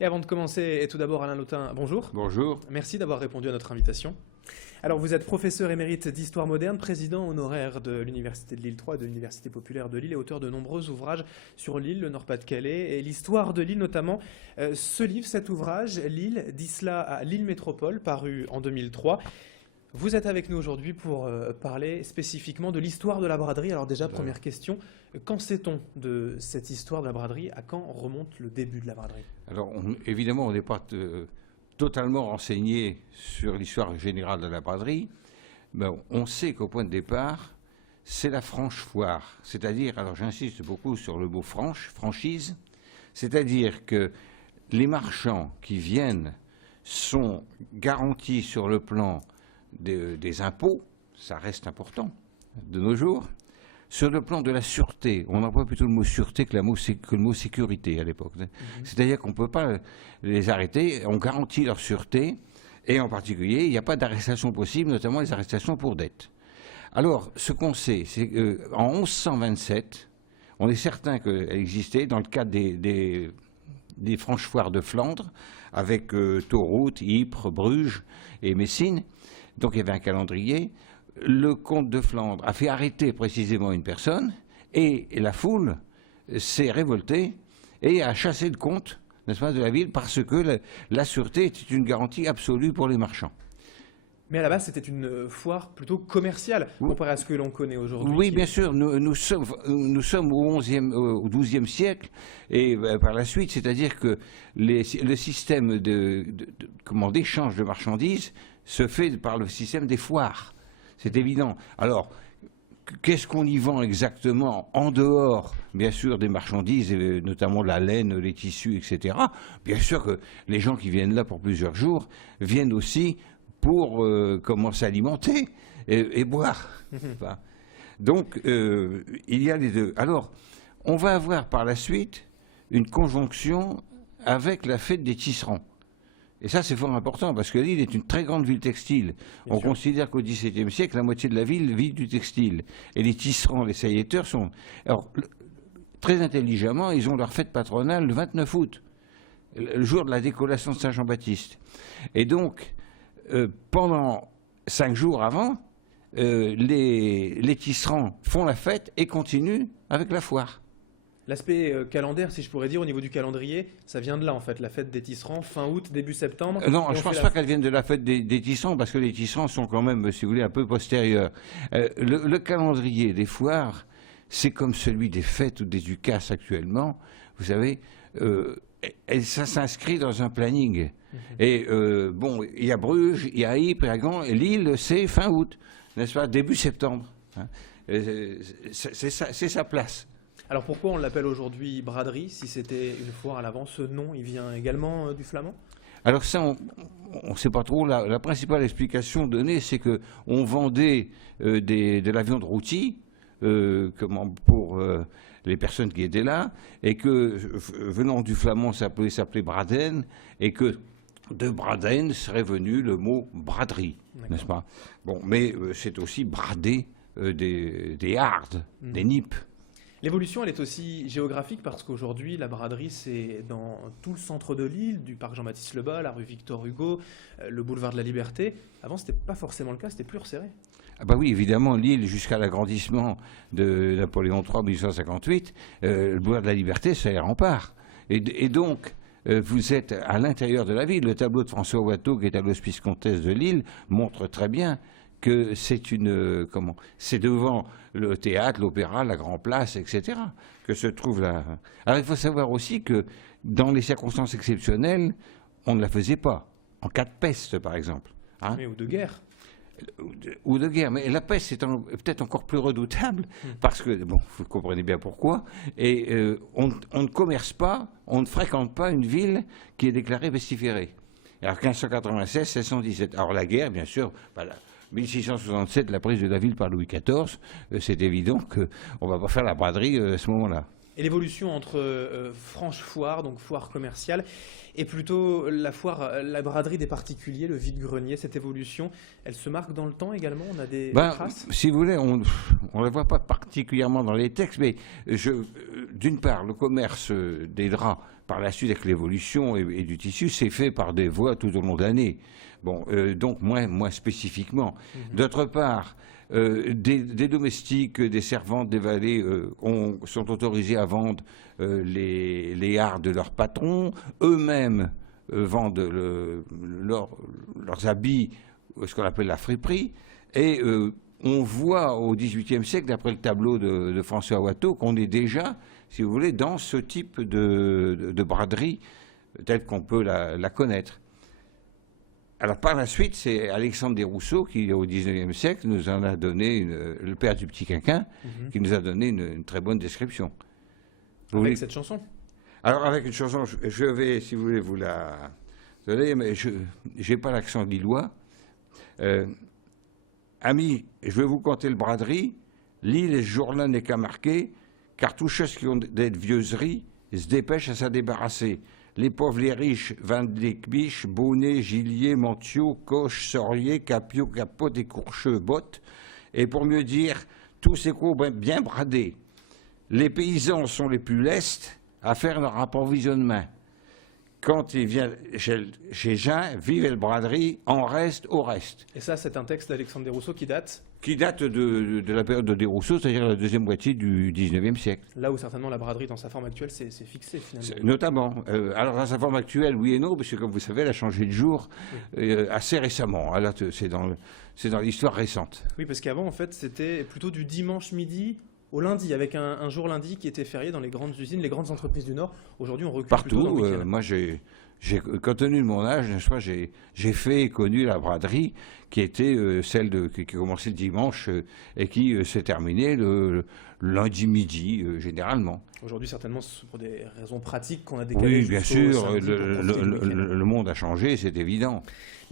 Et avant de commencer, et tout d'abord Alain Lautin, bonjour. Bonjour. Merci d'avoir répondu à notre invitation. Alors vous êtes professeur émérite d'histoire moderne, président honoraire de l'Université de Lille 3 et de l'Université populaire de Lille et auteur de nombreux ouvrages sur l'île, le Nord-Pas-de-Calais et l'histoire de l'île notamment. Ce livre, cet ouvrage, L'île, d'Isla à l'île métropole, paru en 2003. Vous êtes avec nous aujourd'hui pour parler spécifiquement de l'histoire de la braderie. Alors déjà, première question, qu'en sait-on de cette histoire de la braderie? À quand remonte le début de la braderie? Alors, évidemment, on n'est pas totalement renseigné sur l'histoire générale de la braderie, mais on sait qu'au point de départ, c'est la franche foire. C'est-à-dire, alors j'insiste beaucoup sur le mot franche, franchise, c'est-à-dire que les marchands qui viennent sont garantis sur le plan des impôts, ça reste important de nos jours. Sur le plan de la sûreté, on emploie plutôt le mot sûreté que le mot sécurité à l'époque. C'est-à-dire qu'on ne peut pas les arrêter, on garantit leur sûreté, et en particulier, il n'y a pas d'arrestation possible, notamment les arrestations pour dette. Alors, ce qu'on sait, c'est qu'en 1127, on est certain qu'elle existait dans le cadre des franches foires de Flandre, avec Taurout, Ypres, Bruges et Messine. Donc il y avait un calendrier. Le comte de Flandre a fait arrêter précisément une personne et la foule s'est révoltée et a chassé le comte, n'est-ce pas, de la ville parce que la sûreté était une garantie absolue pour les marchands. Mais à la base, c'était une foire plutôt commerciale, comparé à ce que l'on connaît aujourd'hui. Oui, bien sûr, nous sommes au XIIe siècle, et par la suite, c'est-à-dire que le système d'échange de marchandises se fait par le système des foires. C'est évident. Alors, qu'est-ce qu'on y vend exactement en dehors, bien sûr, des marchandises, notamment la laine, les tissus, etc. Bien sûr que les gens qui viennent là pour plusieurs jours viennent aussi pour s'alimenter et boire. Enfin, donc, il y a les deux. Alors, on va avoir par la suite une conjonction avec la fête des tisserands. Et ça, c'est fort important, parce que Lille est une très grande ville textile. On considère qu'au XVIIe siècle, la moitié de la ville vit du textile. Et les tisserands, les sailleteurs sont... Alors, très intelligemment, ils ont leur fête patronale le 29 août, le jour de la décollation de Saint-Jean-Baptiste. Et donc, pendant 5 jours avant, les tisserands font la fête et continuent avec la foire. L'aspect calendaire, si je pourrais dire, au niveau du calendrier, ça vient de là en fait, la fête des tisserands, fin août, début septembre. Non, je ne pense pas qu'elle vienne de la fête des tisserands, parce que les tisserands sont quand même, si vous voulez, un peu postérieurs. Le calendrier des foires, c'est comme celui des fêtes ou des UCAS actuellement, vous savez, ça s'inscrit dans un planning. Et bon, il y a Bruges, il y a Ypres, il y a Gand, et Lille, c'est fin août, n'est-ce pas, début septembre. Hein. C'est sa place. Alors pourquoi on l'appelle aujourd'hui braderie, si c'était une foire à l'avant? Ce nom, il vient également du flamand? Alors ça, on ne sait pas trop. La principale explication donnée, c'est qu'on vendait de la viande rôtie pour les personnes qui étaient là, et que venant du flamand, ça s'appelait braden, et que de braden serait venu le mot braderie, n'est-ce pas? Bon, mais c'est aussi brader des hardes, des nippes. L'évolution, elle est aussi géographique parce qu'aujourd'hui, la braderie, c'est dans tout le centre de Lille, du parc Jean-Baptiste Lebas, la rue Victor Hugo, le boulevard de la Liberté. Avant, ce n'était pas forcément le cas, c'était plus resserré. Ah bah oui, évidemment, Lille, jusqu'à l'agrandissement de Napoléon III en 1858, le boulevard de la Liberté, c'est les remparts. Et donc, vous êtes à l'intérieur de la ville. Le tableau de François Watteau, qui est à l'Hospice Comtesse de Lille, montre très bien que c'est c'est devant le théâtre, l'opéra, la Grand Place, etc., que se trouve là. Alors il faut savoir aussi que dans les circonstances exceptionnelles, on ne la faisait pas. En cas de peste, par exemple. Hein. Mais ou de guerre. Ou de guerre. Mais la peste est peut-être encore plus redoutable, parce que, bon, vous comprenez bien pourquoi, et on ne commerce pas, on ne fréquente pas une ville qui est déclarée pestiférée. Alors 1596, 1617. Alors la guerre, bien sûr, voilà. 1667, la prise de la ville par Louis XIV, c'est évident qu'on ne va pas faire la braderie à ce moment-là. Et l'évolution entre franche foire, donc foire commerciale, et plutôt la braderie des particuliers, le vide-grenier, cette évolution, elle se marque dans le temps également? On a des traces? Si vous voulez, on ne la voit pas particulièrement dans les textes, mais d'une part, le commerce des draps par la suite, avec l'évolution et du tissu, c'est fait par des voies tout au long de l'année. Bon, donc moins spécifiquement. D'autre part, des domestiques, des servantes, des valets sont autorisés à vendre les hardes de leurs patrons. Eux-mêmes vendent leurs habits, ce qu'on appelle la friperie. Et on voit au XVIIIe siècle, d'après le tableau de François Watteau, qu'on est déjà, si vous voulez, dans ce type de braderie telle qu'on peut la connaître. Alors par la suite, c'est Alexandre Desrousseaux qui, au XIXe siècle, nous en a donné, le père du petit Quinquin, qui nous a donné une très bonne description. Avec cette chanson? Alors avec une chanson, je vais, si vous voulez, vous la donner, mais je n'ai pas l'accent lillois. Amis, je vais vous conter le braderie. L'île, ce jour-là, n'est qu'à marquer, car tous ceux qui ont des vieuseries se dépêchent à s'en débarrasser. Les pauvres, les riches, vendent les biches, bonnets, giliers, mantiaux, coches, soriers, capiaux, capotes et courcheux, bottes. Et pour mieux dire, tous ces coups bien bradés. Les paysans sont les plus lestes à faire leur approvisionnement. Quand il vient chez Jean, vive le braderie, en reste au reste. Et ça, c'est un texte d'Alexandre Desrousseaux qui date? Qui date de la période de Desrousseaux, c'est-à-dire la deuxième moitié du XIXe siècle. Là où certainement la braderie dans sa forme actuelle s'est fixée finalement. Notamment. Alors dans sa forme actuelle, oui et non, parce que comme vous savez, elle a changé de jour assez récemment. Alors, c'est dans l'histoire récente. Oui, parce qu'avant, en fait, c'était plutôt du dimanche midi au lundi, avec un jour lundi qui était férié dans les grandes usines, les grandes entreprises du Nord. Aujourd'hui, on recule plutôt dans le Partout. week-end. Moi, compte tenu de mon âge, n'est-ce pas, j'ai fait et connu la braderie qui était celle qui commençait le dimanche et qui s'est terminée le lundi midi, généralement. Aujourd'hui, certainement, c'est pour des raisons pratiques qu'on a décalé. Oui, bien sûr, samedi pour profiter du week-end. le monde a changé, c'est évident.